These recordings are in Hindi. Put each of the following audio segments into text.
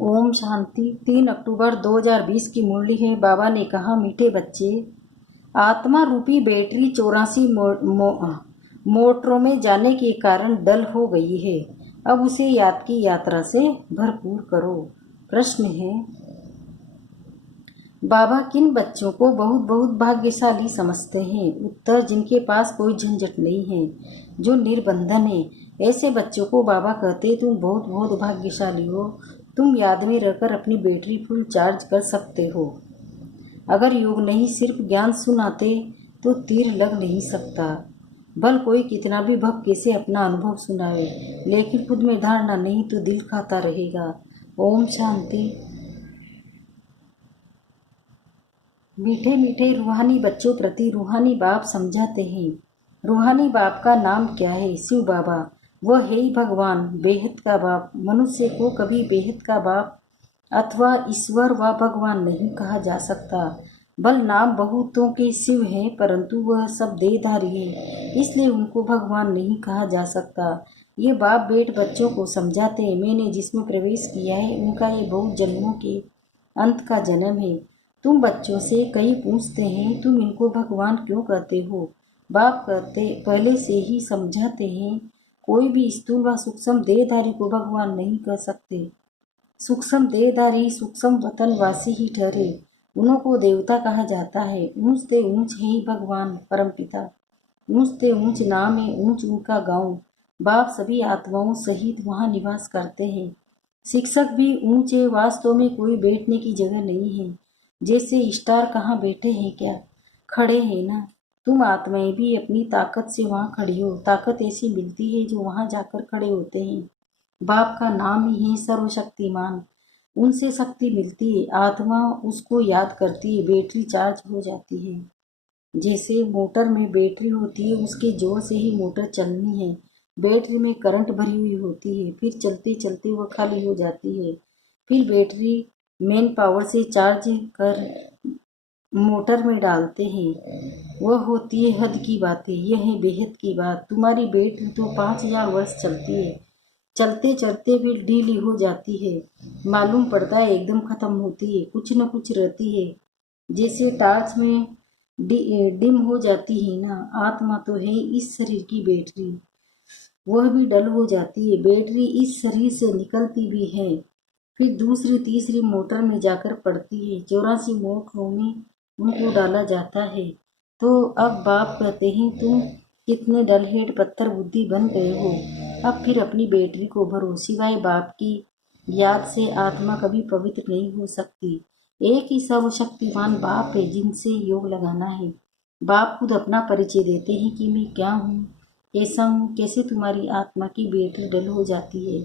ओम शांति। 3 अक्टूबर 2020 की मुरली है। बाबा ने कहा, मीठे बच्चे, आत्मा रूपी बैटरी 84 मोटरों में जाने के कारण डल हो गई है। अब उसे याद की यात्रा से भरपूर करो। प्रश्न है, बाबा किन बच्चों को बहुत बहुत भाग्यशाली समझते हैं? उत्तर, जिनके पास कोई झंझट नहीं है, जो निर्बंधन है। ऐसे बच्चों को बाबा कहते, तुम बहुत बहुत भाग्यशाली हो। तुम याद में रहकर अपनी बैटरी फुल चार्ज कर सकते हो। अगर योग नहीं सिर्फ ज्ञान सुनाते तो तीर लग नहीं सकता। बल कोई कितना भी भक्ति से अपना अनुभव सुनाए, लेकिन खुद में धारणा नहीं तो दिल खाता रहेगा। ओम शांति। मीठे मीठे रूहानी बच्चों प्रति रूहानी बाप समझाते हैं। रूहानी बाप का नाम क्या है? शिव बाबा। वह है ही भगवान, बेहद का बाप। मनुष्य को कभी बेहद का बाप अथवा ईश्वर व भगवान नहीं कहा जा सकता। बल नाम बहुतों के शिव हैं, परंतु वह सब देहधारी है, इसलिए उनको भगवान नहीं कहा जा सकता। ये बाप बेट बच्चों को समझाते हैं, मैंने जिसमें प्रवेश किया है उनका ये बहुत जन्मों के अंत का जन्म है। तुम बच्चों से कई पूछते हैं, तुम इनको भगवान क्यों कहते हो? बाप कहते पहले से ही समझाते हैं, कोई भी स्थूल व सूक्ष्म देहधारी को भगवान नहीं कह सकते। सूक्ष्म देहधारी सूक्ष्म वतनवासी ही ठहरे, उन्हों को देवता कहा जाता है। ऊंच ते ऊंच है ही भगवान परमपिता। ऊंच ते ऊंच नाम है, ऊंच उनका गांव। बाप सभी आत्माओं सहित वहां निवास करते हैं। शिक्षक भी ऊंचे, वास्तव में कोई बैठने की जगह नहीं है। जैसे स्टार कहाँ बैठे हैं क्या? खड़े हैं ना। तुम आत्माएं भी अपनी ताकत से वहाँ खड़ी हो। ताकत ऐसी मिलती है जो वहाँ जाकर खड़े होते हैं। बाप का नाम ही है सर्वशक्तिमान। उनसे शक्ति मिलती है, आत्मा उसको याद करती है, बैटरी चार्ज हो जाती है। जैसे मोटर में बैटरी होती है, उसके जोर से ही मोटर चलनी है। बैटरी में करंट भरी हुई होती है, फिर चलते चलते वह खाली हो जाती है। फिर बैटरी मेन पावर से चार्ज कर मोटर में डालते हैं। वह होती है हद की बातें, यह है बेहद की बात। तुम्हारी बैटरी तो 5000 वर्ष चलती है, चलते चलते फिर ढीली हो जाती है। मालूम पड़ता है एकदम खत्म होती है, कुछ न कुछ रहती है। जैसे टार्च में डिम हो जाती है ना। आत्मा तो है इस शरीर की बैटरी, वह भी डल हो जाती है। बैटरी इस शरीर से निकलती भी है, फिर दूसरी तीसरी मोटर में जाकर पड़ती है। 84 मोटरों में उनको डाला जाता है। तो अब बाप कहते हैं, तुम कितने डलहेड पत्थर बुद्धि बन गए हो। अब फिर अपनी बैटरी को भरो। सिवाय बाप की याद से आत्मा कभी पवित्र नहीं हो सकती। एक ही सर्वशक्तिमान बाप है जिनसे योग लगाना है। बाप खुद अपना परिचय देते हैं कि मैं क्या हूँ, कैसा हूँ, कैसे तुम्हारी आत्मा की बैटरी डल हो जाती है।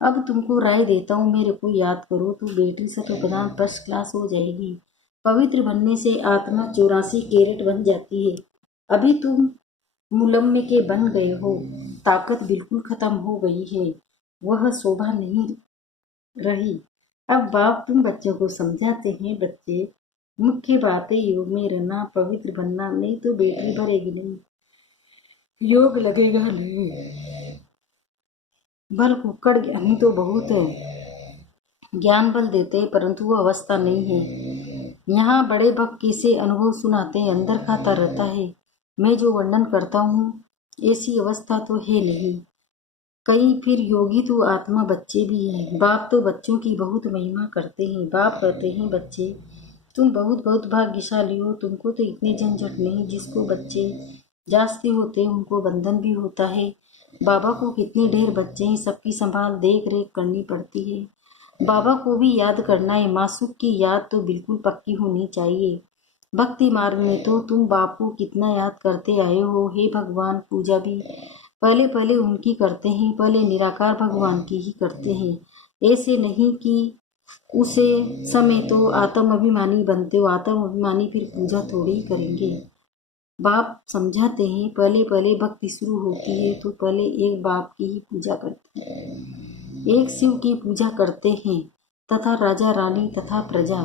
अब तुमको राय देता हूँ, मेरे को याद करो तो बैटरी से तो प्रधान फर्स्ट क्लास हो जाएगी। पवित्र बनने से आत्मा 84 कैरेट बन जाती है। अभी तुम मुलम्मे के बन गए हो, ताकत बिल्कुल खत्म हो गई है, वह शोभा नहीं रही। अब बाप तुम बच्चों को समझाते हैं, बच्चे मुख्य बात है योग में रहना, पवित्र बनना, नहीं तो बैटरी भरेगी नहीं, योग लगेगा नहीं। बल कुक्कड़ ज्ञानी तो बहुत है, ज्ञान बल देते हैं, परंतु वो अवस्था नहीं है। यहाँ बड़े भक्त किसे अनुभव सुनाते हैं, अंदर खाता रहता है। मैं जो वर्णन करता हूँ ऐसी अवस्था तो है नहीं। कई फिर योगी तो आत्मा बच्चे भी हैं। बाप तो बच्चों की बहुत महिमा करते हैं। बाप कहते हैं, बच्चे तुम बहुत बहुत भाग्यशाली हो, तुमको तो इतने झंझट नहीं। जिसको बच्चे जास्ती होते हैं उनको बंधन भी होता है। बाबा को कितने ढेर बच्चे हैं, सबकी संभाल देख रेख करनी पड़ती है। बाबा को भी याद करना है, मासूक की याद तो बिल्कुल पक्की होनी चाहिए। भक्ति मार्ग में तो तुम बाप को कितना याद करते आए हो। हे भगवान, पूजा भी पहले पहले उनकी करते हैं, पहले निराकार भगवान की ही करते हैं। ऐसे नहीं कि उसे समय तो आत्म अभिमानी बनते हो। आत्म अभिमानी फिर पूजा थोड़ी ही करेंगे। बाप समझाते हैं, पहले पहले भक्ति शुरू होती है तो पहले एक बाप की ही पूजा करते हैं, एक शिव की पूजा करते हैं, तथा राजा रानी तथा प्रजा।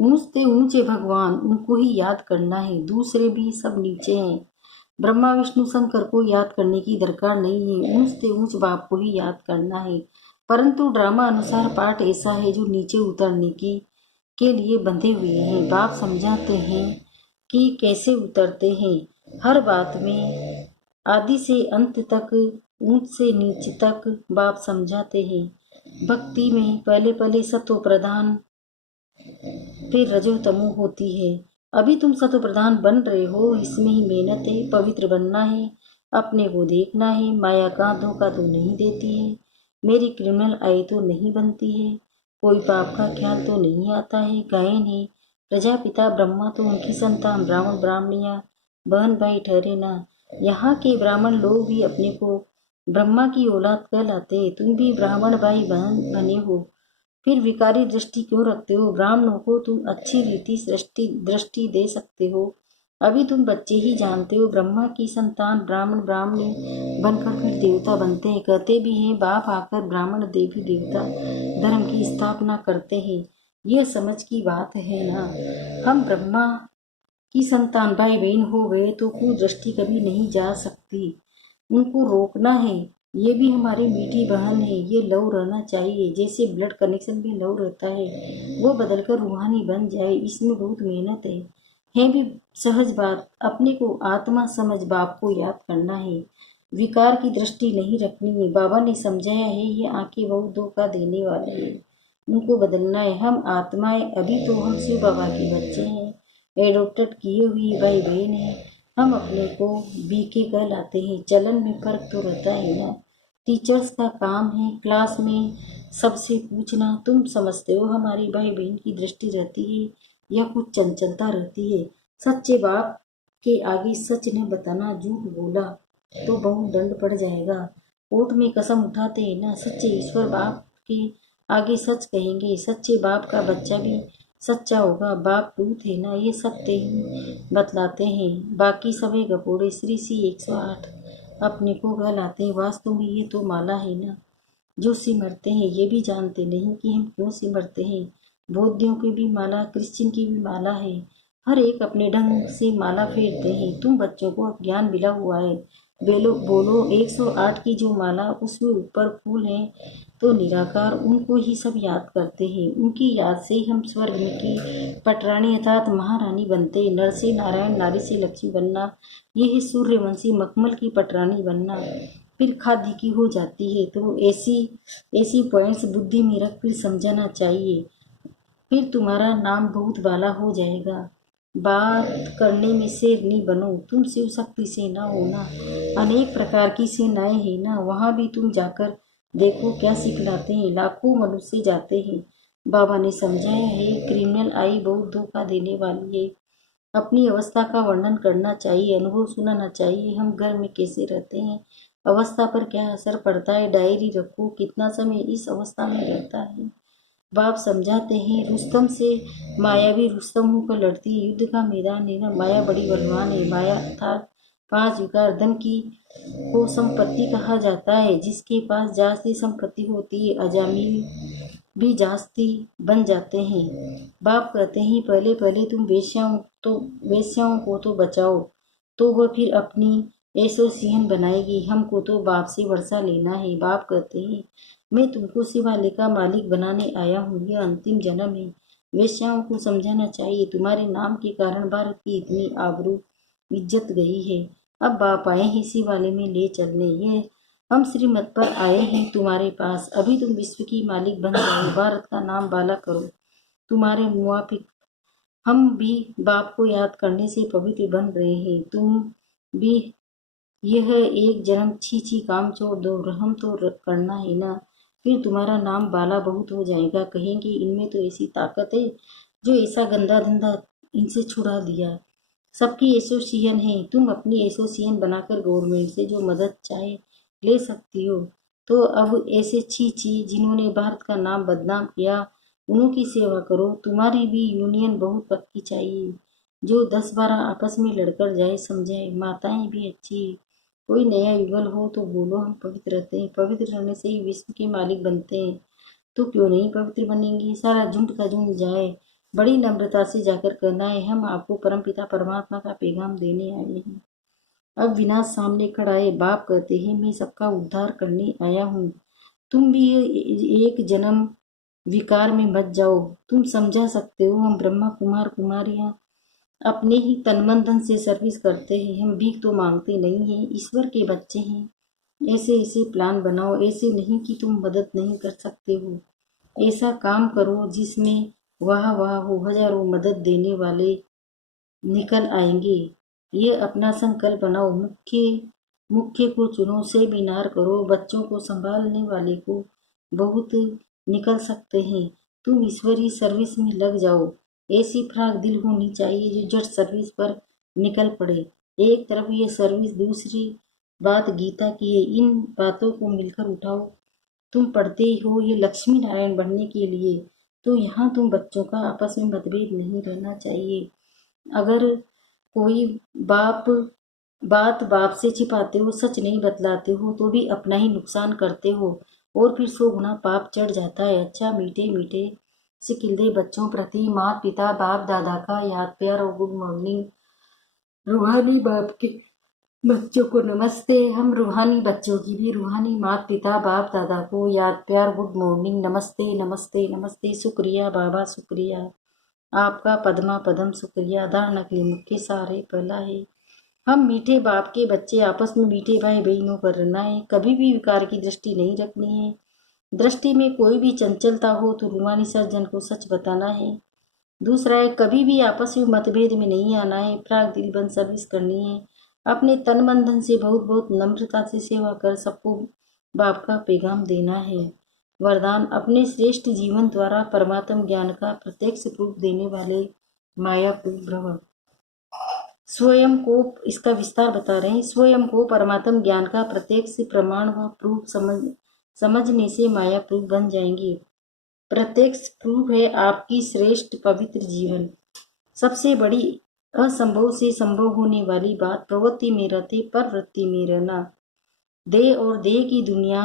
ऊंचते ऊंचे भगवान, उनको ही याद करना है, दूसरे भी सब नीचे हैं। ब्रह्मा विष्णु शंकर को याद करने की दरकार नहीं है, ऊंच से ऊंच बाप को ही याद करना है। परंतु ड्रामा अनुसार पाठ ऐसा है जो नीचे उतरने की के लिए बंधे हुए हैं। बाप समझाते हैं कि कैसे उतरते हैं। हर बात में आदि से अंत तक, ऊंच से नीच तक बाप समझाते हैं। भक्ति में पहले पहले सत्व प्रधान, फिर रजो तमो होती है। अभी तुम सत्व प्रधान बन रहे हो, इसमें ही मेहनत है। पवित्र बनना है, अपने को देखना है। माया का धोखा तो नहीं देती है, मेरी क्रिमिनल आई तो नहीं बनती है, कोई पाप का ख्याल तो नहीं आता है। गायन है, प्रजापिता ब्रह्मा तो उनकी संतान ब्राह्मण ब्राह्मणियां बहन भाई ठहरे ना। यहाँ के ब्राह्मण लोग भी अपने को ब्रह्मा की औलाद कहलाते। तुम भी ब्राह्मण भाई बहन बने हो, फिर विकारी दृष्टि क्यों रखते हो? ब्राह्मणों को तुम अच्छी रीति दृष्टि दे सकते हो। अभी तुम बच्चे ही जानते हो, ब्रह्मा की संतान ब्राह्मण ब्राह्मणी बनकर फिर देवता बनते हैं। कहते भी हैं बाप आकर ब्राह्मण देवी देवता धर्म की स्थापना करते हैं। यह समझ की बात है ना। हम ब्रह्मा की संतान भाई बहन हो गए तो कुदृष्टि कभी नहीं जा सकती, उनको रोकना है। ये भी हमारी मीठी बहन है, ये लव रहना चाहिए, जैसे ब्लड कनेक्शन भी लव रहता है, वो बदलकर रूहानी बन जाए। इसमें बहुत मेहनत है भी सहज बात। अपने को आत्मा समझ बाप को याद करना है, विकार की दृष्टि नहीं रखनी है। बाबा ने समझाया है, ये आंखें बहुत धोखा देने वाली है, उनको बदलना है। हम आत्माएं, अभी तो हम शिव बाबा के बच्चे हैं, एडोप्टेड किए हुए भाई बहन हैं। हम अपने को बीके कहलाते हैं। चलन में फर्क तो रहता है ना। टीचर्स का काम है क्लास में सबसे पूछना, तुम समझते हो हमारी भाई बहन की दृष्टि रहती है या कुछ चंचलता रहती है? सच्चे बाप के आगे सच न बताना, झूठ बोला तो बहुत दंड पड़ जाएगा। कोर्ट में कसम उठाते हैं ना, सच्चे ईश्वर बाप के आगे सच कहेंगे। सच्चे बाप का बच्चा भी सच्चा होगा। बाप दूत है ना, ये सत्य ही बतलाते हैं, बाकी सभी गपोड़े। श्री सी 108 अपने को कहलाते हैं। वास्तव में ये तो माला है ना जो सिमरते हैं, ये भी जानते नहीं कि हम क्यों सिमरते हैं। बौद्धियों की भी माला, क्रिश्चियन की भी माला है, हर एक अपने ढंग से माला फेरते हैं। तुम बच्चों को अब ज्ञान मिला हुआ है, बोलो 108 की जो माला, उसमें ऊपर फूल है तो निराकार, उनको ही सब याद करते हैं। उनकी याद से ही हम स्वर्ग में की पटरानी अर्थात महारानी बनते। नर से नारायण, नारी से लक्ष्मी बनना, ये है सूर्यवंशी मखमल की पटरानी बनना। फिर खादी की हो जाती है। तो ऐसी ऐसी पॉइंट्स बुद्धि में रख फिर समझाना चाहिए, फिर तुम्हारा नाम बहुत बाला हो जाएगा। बात करने में शेरनी बनो, तुम शिव शक्ति से ना होना। अनेक प्रकार की सेनाएं हैं ना, वहां भी तुम जाकर देखो क्या सिखलाते हैं। लाखों मनुष्य जाते हैं। बाबा ने समझाया है, क्रिमिनल आई बहुत धोखा देने वाली है। अपनी अवस्था का वर्णन करना चाहिए, अनुभव सुनाना चाहिए। हम घर में कैसे रहते हैं, अवस्था पर क्या असर पड़ता है, डायरी रखो कितना समय इस अवस्था में रहता है। बाप समझाते हैं, रुस्तम से माया भी रुस्तम होकर लड़ती है। युद्ध का मैदान है ना, माया बड़ी बलवान है। माया अर्थात 5 विकार। धन की को संपत्ति कहा जाता है, जिसके पास जास्ती संपत्ति होती है, अजामी भी जास्ती बन जाते हैं। बाप कहते हैं, पहले पहले तुम वेश्याओं को तो बचाओ, तो वह फिर अपनी एसोसिएशन बनाएगी। हमको तो बाप से वर्षा लेना है। बाप कहते हैं, मैं तुमको शिवालय का मालिक बनाने आया हूँ, यह अंतिम जन्म है। वेश्याओं को समझाना चाहिए, तुम्हारे नाम के कारण भारत की इतनी आबरू इज्जत गई है। अब बाप आए हैं शिवालय में ले चलने, ये हम श्रीमत पर आए हैं तुम्हारे पास। अभी तुम विश्व की मालिक बन जाओ, भारत का नाम बाला करो। तुम्हारे मुआफिक हम भी बाप को याद करने से पवित्र बन रहे हैं। तुम भी यह एक जन्म छी छी काम छोड़ दो, रहम तो करना है ना। फिर तुम्हारा नाम बाला बहुत हो जाएगा। कहेंगे इनमें तो ऐसी ताकत है, जो ऐसा गंदा धंधा इनसे छुड़ा दिया। सबकी एसोसिएशन है, तुम अपनी एसोसिएशन बनाकर गवर्नमेंट से जो मदद चाहे ले सकती हो। तो अब ऐसे छी छी जिन्होंने भारत का नाम बदनाम किया, उन्हों की सेवा करो। तुम्हारी भी यूनियन बहुत पक्की चाहिए, जो 10-12 आपस में लड़कर जाए समझाए। माताएं भी अच्छी है, कोई नया युगल हो तो बोलो, हम पवित्र रहते हैं। पवित्र रहने से ही विश्व के मालिक बनते हैं, तो क्यों नहीं पवित्र बनेंगे। सारा झुंड का झुंड जाए, बड़ी नम्रता से जाकर कहना है, हम आपको परमपिता परमात्मा का पैगाम देने आए हैं। अब विनाश सामने खड़ा है। बाप कहते हैं मैं सबका उद्धार करने आया हूँ। तुम भी एक जन्म विकार में मत जाओ। तुम समझा सकते हो हम ब्रह्मा कुमार कुमारियाँ अपने ही तन मन धन से सर्विस करते हैं। हम भीख तो मांगते नहीं हैं, ईश्वर के बच्चे हैं। ऐसे ऐसे प्लान बनाओ, ऐसे नहीं कि तुम मदद नहीं कर सकते हो। ऐसा काम करो जिसमें वाह वाह हो, हजारों मदद देने वाले निकल आएंगे। ये अपना संकल्प बनाओ। मुख्य मुख्य को चुनो, सेमिनार करो, बच्चों को संभालने वाले को बहुत निकल सकते हैं। तुम ईश्वरीय सर्विस में लग जाओ। ऐसी फ्राक दिल होनी चाहिए जो जट सर्विस पर निकल पड़े। एक तरफ ये सर्विस, दूसरी बात गीता की है। इन बातों को मिलकर उठाओ। तुम पढ़ते ही हो ये लक्ष्मी नारायण बनने के लिए, तो यहाँ तुम बच्चों का आपस में मतभेद नहीं रहना चाहिए। अगर कोई बाप बात से छिपाते हो, सच नहीं बतलाते हो, तो भी अपना ही नुकसान करते हो और फिर 100 गुना पाप चढ़ जाता है। अच्छा, मीठे मीठे सिकिल्दे बच्चों प्रति माता पिता बाप दादा का याद प्यार और गुड मॉर्निंग। रूहानी बाप के बच्चों को नमस्ते। हम रूहानी बच्चों की भी रूहानी माता पिता बाप दादा को याद प्यार गुड मॉर्निंग, नमस्ते नमस्ते नमस्ते। शुक्रिया बाबा, शुक्रिया आपका पद्मा पदम, शुक्रिया। धारणा के लिए मुख्य सारे पहला है, हम मीठे बाप के बच्चे आपस में मीठे भाई बहनों पर रहना है। कभी भी विकार की दृष्टि नहीं रखनी है। दृष्टि में कोई भी चंचलता हो तो रूहानी सर्जन को सच बताना है। दूसरा है, कभी भी आपस में मतभेद में नहीं आना है। फ्राक दिल बन सर्विस करनी है। अपने तन मन धन से बहुत बहुत नम्रता से सेवा कर सबको बाप का पैगाम देना है। वरदान, अपने श्रेष्ठ जीवन द्वारा परमात्म ज्ञान का प्रत्यक्ष प्रूफ देने वाले माया प्रूफ भ्रम। स्वयं को, इसका विस्तार बता रहे हैं, स्वयं को परमात्म ज्ञान का प्रत्यक्ष प्रमाण व प्रूफ समझने से माया प्रूफ बन जाएंगे। प्रत्यक्ष प्रूफ है आपकी श्रेष्ठ पवित्र जीवन। सबसे बड़ी असंभव से संभव होने वाली बात प्रवृत्ति में रहते प्रवृत्ति में रहना। देह और देह की दुनिया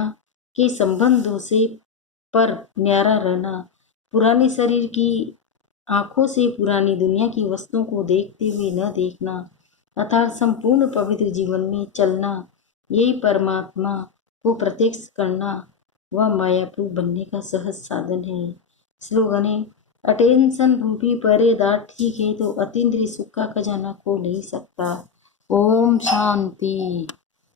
के संबंधों से पर न्यारा रहना। पुराने शरीर की आंखों से पुरानी दुनिया की वस्तुओं को देखते हुए न देखना, अर्थात संपूर्ण पवित्र जीवन में चलना। यही परमात्मा को प्रत्यक्ष करना व मायाप्रभु बनने का सहज साधन है। स्लोगन है, अटेंशन रूपी पहरेदार ठीक है तो अतीन्द्रिय सुख का खजाना खो नहीं सकता। ओम शांति।